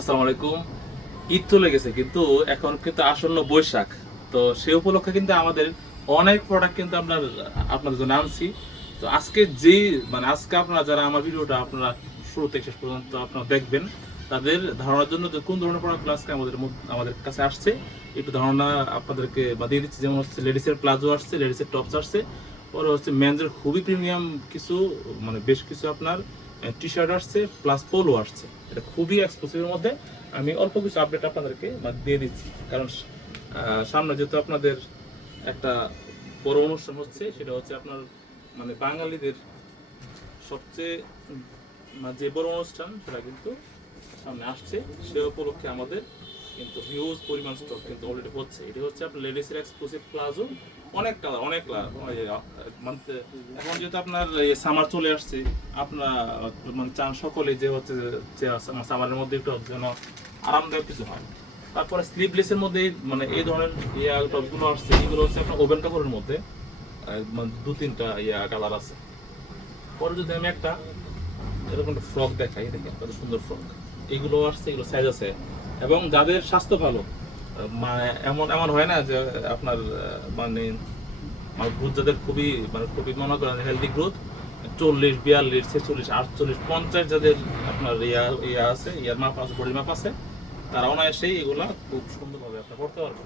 আসসালামু আলাইকুম। ঈদ চলে গেছে কিন্তু এখন কিন্তু আসন্ন বৈশাখ। তো সেই উপলক্ষে কিন্তু আমাদের অনেক প্রোডাক্ট কিন্তু আপনাদের জন্য আনছি। তো আজকে আজকে আপনারা যারা আমার ভিডিওটা আপনারা শুরু থেকে শেষ পর্যন্ত আপনারা দেখবেন, তাদের ধারণার জন্য যে কোন ধরনের প্রোডাক্ট আজকে আমাদের কাছে আসছে একটু ধারণা আপনাদেরকে দিয়ে দিচ্ছি। যেমন হচ্ছে লেডিসের প্লাজো আসছে, লেডিসের টপস আসছে, পরে হচ্ছে মেনজের খুবই প্রিমিয়াম কিছু বেশ কিছু আপনার টি শার্ট আসছে, প্লাস পোলো আসছে। এটা খুবই এক্সক্লুসিভের মধ্যে আমি অল্প কিছু আপডেট আপনাদেরকে দিয়ে দিচ্ছি, কারণ সামনে যেহেতু আপনাদের একটা বড় অনুষ্ঠান হচ্ছে, সেটা হচ্ছে আপনার বাঙালিদের সবচেয়ে যে বড় অনুষ্ঠান সেটা কিন্তু সামনে আসছে। সে উপলক্ষে আমাদের কিন্তু হিউজ পরিমাণ স্টক কিন্তু অলরেডি হচ্ছে। এটা হচ্ছে আপনার লেডিসের এক্সক্লুসিভ প্লাজো, অনেক কালার এখন যেহেতু আপনার সামার চলে আসছে, আপনার চান সকলে যে হচ্ছে যে সামারের মধ্যে একটু যেন আরামদায়ক কিছু হয়। তারপরে স্লিভলেসের মধ্যে এই ধরনের টপগুলো আসছে। এগুলো হচ্ছে আপনার ওভেন কাপড়ের মধ্যে দু তিনটা কালার আছে। পরে যদি আমি একটা এরকম একটা ফ্রক দেখাই, দেখেন কত সুন্দর ফ্রক। এগুলো আসছে, এগুলো সাইজ আছে। এবং যাদের স্বাস্থ্য ভালো, এমন এমন হয় না যে আপনার গ্রোথ যাদের খুবই মনে করেন হেলদি গ্রোথ, 40, 42, 46, 48, 50 যাদের আপনার ইয়া আছে, ইয়ার মাপ আছে, বডির মাপ আছে, তারা অনায়াসেই এগুলা খুব সুন্দরভাবে আপনার করতে পারবে।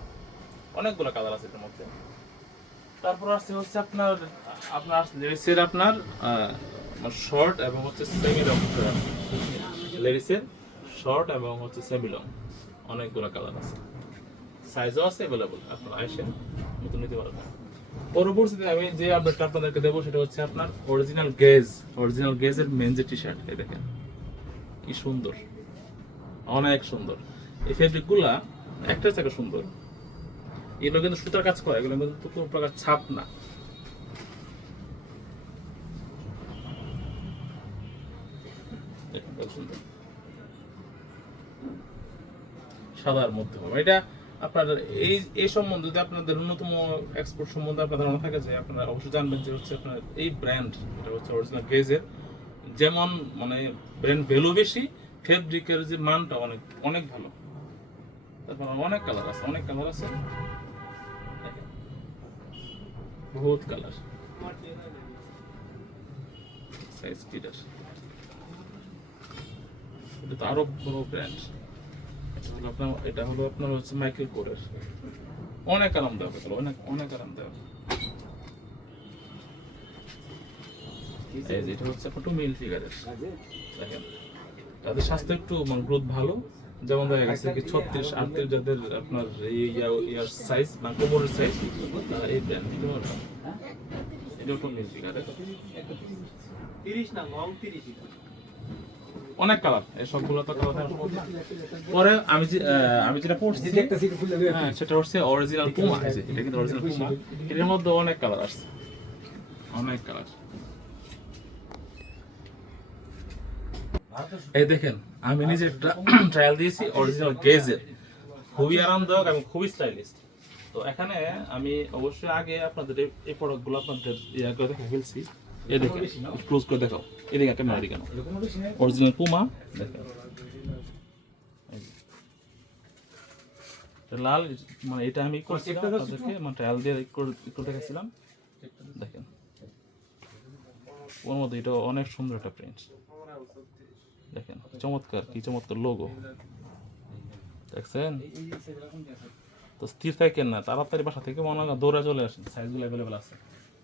অনেকগুলো কালার আছে এর মধ্যে। তারপর আসছে হচ্ছে আপনার আপনার লেডিসের আপনার শর্ট এবং হচ্ছে সেমি লং, লেডিসের শর্ট এবং হচ্ছে সেমি লং, অনেকগুলো কালার আছে, সাইজও আছে অ্যাভেলেবল, আপনারা আসেন নতুন নিতে পারবেন। পরবর্তীতে আমি যে আপডেটটা আপনাদেরকে দেবো সেটা হচ্ছে আপনার অরিজিনাল গেজের মেন যে টি শার্ট। এই দেখেন কি সুন্দর, অনেক সুন্দর। এই ফেব্রিকগুলা একটার থেকে সুন্দর। এগুলো কিন্তু সুতার কাজ করে, এগুলো কিন্তু কোনো প্রকার ছাপ না। দেখুন কত সুন্দর, সাদার মধ্যে হবে এটা। আপনার এই সম্বন্ধে যদি আপনাদের ন্যূনতম এক্সপোর্ট সম্বন্ধে আপনার ধারণা থাকে, যে আপনারা অবশ্যই জানবেন যে হচ্ছে আপনার এই ব্র্যান্ড, এটা হচ্ছে অরিজিনাল গেজের, যেমন ব্র্যান্ড ভ্যালু বেশি, ফেব্রিকের যে মানটা অনেক অনেক ভালো। তারপর অনেক কালার আছে, বহুত কালার, সাইজ কিটার। এটা তো আরো বড় ব্র্যান্ড। এটা হলো আপনার হচ্ছে মাইকেল কোরের, অনেক আরামদায়ক, অনেক আরামদায়ক। এটা হচ্ছে আপনার 2 মিল ফিগারের। দেখেন তাদের স্বাস্থ্য একটু গ্রোথ ভালো, যেমন দেখা গেছে কি 36, 38 যাদের আপনার ইয়ার সাইজ কোমরের সাইজ, তারা এই ব্র্যান্ড নিতে পারবে। এটা 2 মিল ফিগারের, 30 না লং 30। অনেক কালার, এই সবগুলো তো কালার। পরে আমি যেটা পড়ছি হ্যাঁ, সেটা হচ্ছে অরিজিনাল পুমা। এটা কিন্তু অরিজিনাল পুমা, এর মধ্যে অনেক কালার আসছে, অনেক কালার। এই দেখেন আমি নিজে একটা ট্রায়াল দিয়েছি অরিজিনাল গেজের, খুবই আরামদায়ক এবং খুবই স্টাইলিশ। তো এখানে আমি অবশ্যই আগে আপনাদের এই প্রোডাক্টগুলো আপনাদের করে দেখে ফেলছি। এই দেখেন ক্লোজ করে দেখাও, এদিকে একটা মারি কেন, অরিজিনাল পুমা। দেখেন লাল, এটা আমি করছিলাম আপনাদেরকে, ট্রায়াল দিয়ে একটু দেখেছিলাম। দেখেন ওর মধ্যে এটা অনেক সুন্দর একটা প্রিন্ট। দেখেন চমৎকার লোগো, দেখছেন? তো স্থির থাকেন না, তাড়াতাড়ি বাসা থেকে মনে হয় দৌড়ে চলে আসেন, সাইজগুলো অ্যাভেলেবেল আছে।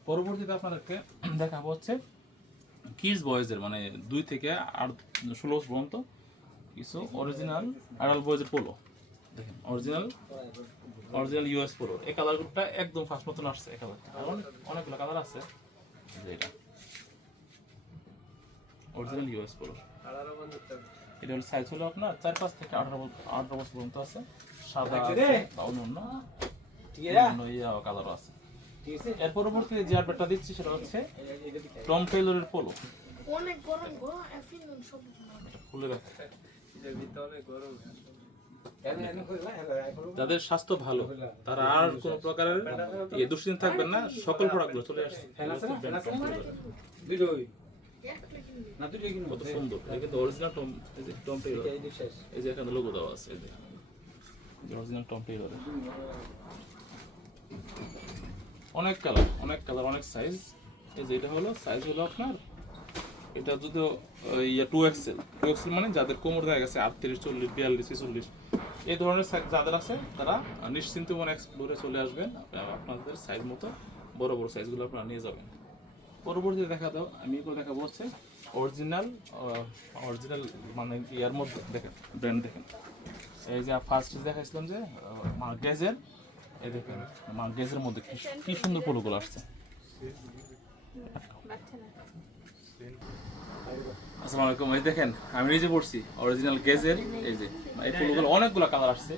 পরবর্তীতে আপনাদেরকে দেখাবো হচ্ছে কিডস বয়েজের 2 থেকে 16 বছর পর্যন্ত কিছু অরিজিনাল অ্যাডাল্ট বয়েজের পোলো। দেখেন অরিজিনাল ইউএস পোলো, এই কালার গ্রুপটা একদম ফার্স্ট মতন আসছে। এই কালারটা অনেকগুলো কালার আছে। এটা অরিজিনাল ইউএস পোলো, এটা হলো সাইজ হলো আপনার 4-5 থেকে 18 বছর পর্যন্ত আছে। সাদা বা অন্য কালারও আছে। এর পরবর্তীতে যে আপডেটটা দিচ্ছি সেটা হচ্ছে টম টেইলরের পোলো। অনেক গরম গো, এখন সব খুলে দেখা, যাদের স্বাস্থ্য ভালো তারা আর কোন প্রকারের দুশ্চিন্তা থাকবেন না, সকল প্রোডাক্টগুলো চলে আসছে। একটা কিনবি না দুটো কিনবো কত সুন্দর, এটা কিন্তু অরিজিনাল টম, এই যে টম টেইলর, এই যে শেষ এই যে এখানে লোগো দেওয়া আছে, এই যে অরিজিনাল টম টেইলর। অনেক কালার, অনেক কালার, অনেক সাইজ। এই যে এটা হলো সাইজ হলো আপনার, এটা যদিও ইয়া 2XL, 2XL মানে যাদের কোমর দেখা গেছে 38, 40, 42, 46 এই ধরনের সাইজ যাদের আছে তারা নিশ্চিন্তে মনে এক্সপ্লোরে চলে আসবেন, আপনাদের সাইজ মতো বড় বড় সাইজগুলো আপনারা নিয়ে যাবেন। পরবর্তীতে দেখা দাও, আমি এগুলো দেখাবো হচ্ছে অরিজিনাল, অরিজিনাল মানে ইয়ার মধ্যে দেখেন, ব্র্যান্ড দেখেন। এই যে ফার্স্ট দেখাইছিলাম যে গেজের, এই দেখেন গেজের মধ্যে কি সুন্দর পোলোগুলো আসছে। আসসালামু আলাইকুম, এই দেখেন আমি নিজে পড়ছি অরিজিনাল গেজের, এই যে এই পোলোগুলো অনেকগুলো কালার আসছে।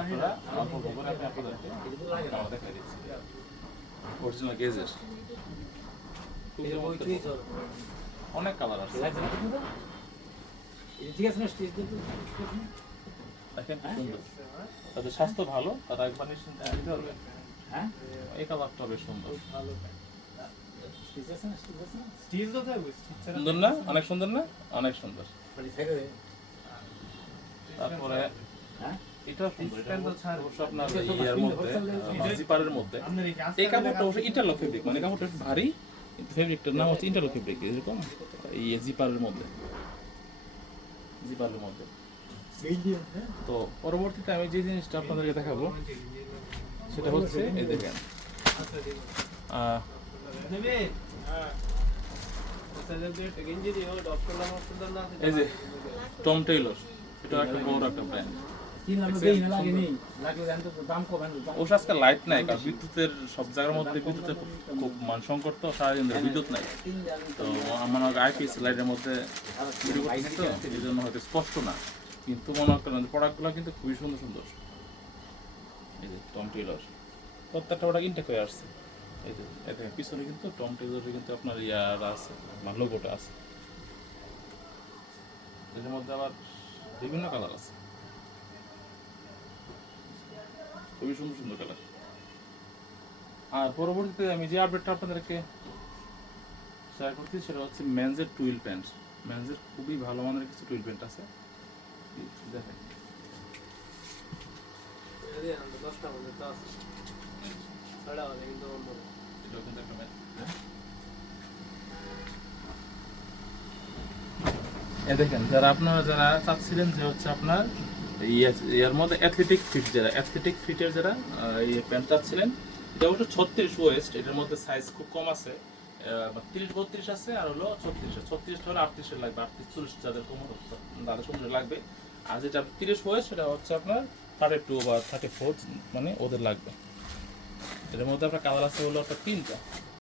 আপনারা অল্প অল্প করে আমি আপনাদেরকে কালার দেখাই দিচ্ছি। অরিজিনাল গেজের খুব চমৎকার, অনেক কালার আছে। ঠিক আছে না স্টিচ দিতে দেখেন কি সুন্দর, তাদের স্বাস্থ্য ভালো, তারা একবার নিশ্চিন্তে নিতে পারবে। হ্যাঁ এই কালারটা বেশ সুন্দর, ভালো স্টিচ আছে না স্টিচ তো থাকবে স্টিচ ছাড়া সুন্দর না? অনেক সুন্দর না? অনেক সুন্দর। মানে থাকবে তারপরে হ্যাঁ এটা সুন্দর, এটা তো ছাড় অবশ্য আপনার ইয়ার মধ্যে, জিপারের মধ্যে। আপনার এই এই কাপড়টা অবশ্য ইন্টারলক ফেব্রিক, মানে কাপড়টা একটু ভারী, কিন্তু ফেব্রিকটার নাম হচ্ছে ইন্টারলক ফেব্রিক, এরকম এই জিপারের মধ্যে, জিপারের মধ্যে। মিডিয়াম হ্যাঁ তো পরবর্তীতে আমি যে জিনিসটা আপনাদেরকে দেখাবো সেটা হচ্ছে এই দেখেন, আচ্ছা ঠিক আছে আহ, নেবে হ্যাঁ আচ্ছা যদি গেঞ্জি দিও ডক্টর না এই যে টম টেইলর, এটা একটা বড় একটা ব্র্যান্ড। কিনলাম দেই না লাগে নেই লাগলে জানতো দাম কম আনলো ও আজকাল লাইট নাই, কারণ বিদ্যুতের সব জায়গার মধ্যে বিদ্যুতের খুব মান সংকট, তো সারাদিন ধরে বিদ্যুৎ নাই। তো আমার আইপিএস লাইটের মধ্যে ভিডিও করতেছি, তো এই জন্য হয়তো স্পষ্ট না, কিন্তু মনে করেন প্রোডাক্টগুলো কিন্তু খুবই সুন্দর সুন্দর। এই যে টম টেইলর প্রত্যেকটা প্রোডাক্ট ইনটেক হয়ে আসছে। এই যে এতে পিছনে কিন্তু টম টেইলরের কিন্তু আপনার ইয়ার আছে, আমার লোগোটা আছে। এর মধ্যে আবার বিভিন্ন কালার আছে, খুবই সুন্দর সুন্দর কালার। আর পরবর্তীতে আমি যে আপডেটটা আপনাদেরকে শেয়ার করছি সেটা হচ্ছে মেন্সের টুইল প্যান্ট। মেন্সের খুবই ভালো মানের কিছু টুইল প্যান্ট আছে, দেখেন। যদি আমরা 10টা মধ্যে তো আছে সাড়া হবে কিন্তু অন্য এটাও কিন্তু একটা প্যান্ট। এই দেখেন, যারা আপনারা যারা চাচ্ছিলেন যে হচ্ছে আপনার ইয়ার মধ্যে অ্যাথলেটিক ফিট, যারা অ্যাথলেটিক ফিটের যারা এই প্যান্ট চাচ্ছিলেন, এটা হচ্ছে 36 ওয়েস্ট, এটার মধ্যে সাইজ খুব কম আছে, 30-32 আছে, আর হলো 36 হলে 38 লাগবে, 38-40 যাদের কোমর তাদের সময় লাগবে। আর যেটা 30 ওয়েস্ট সেটা হচ্ছে আপনার 32 বা 34 মানে ওদের লাগবে। এটার মধ্যে আপনার কালার আছে হলো আপনার 3টা।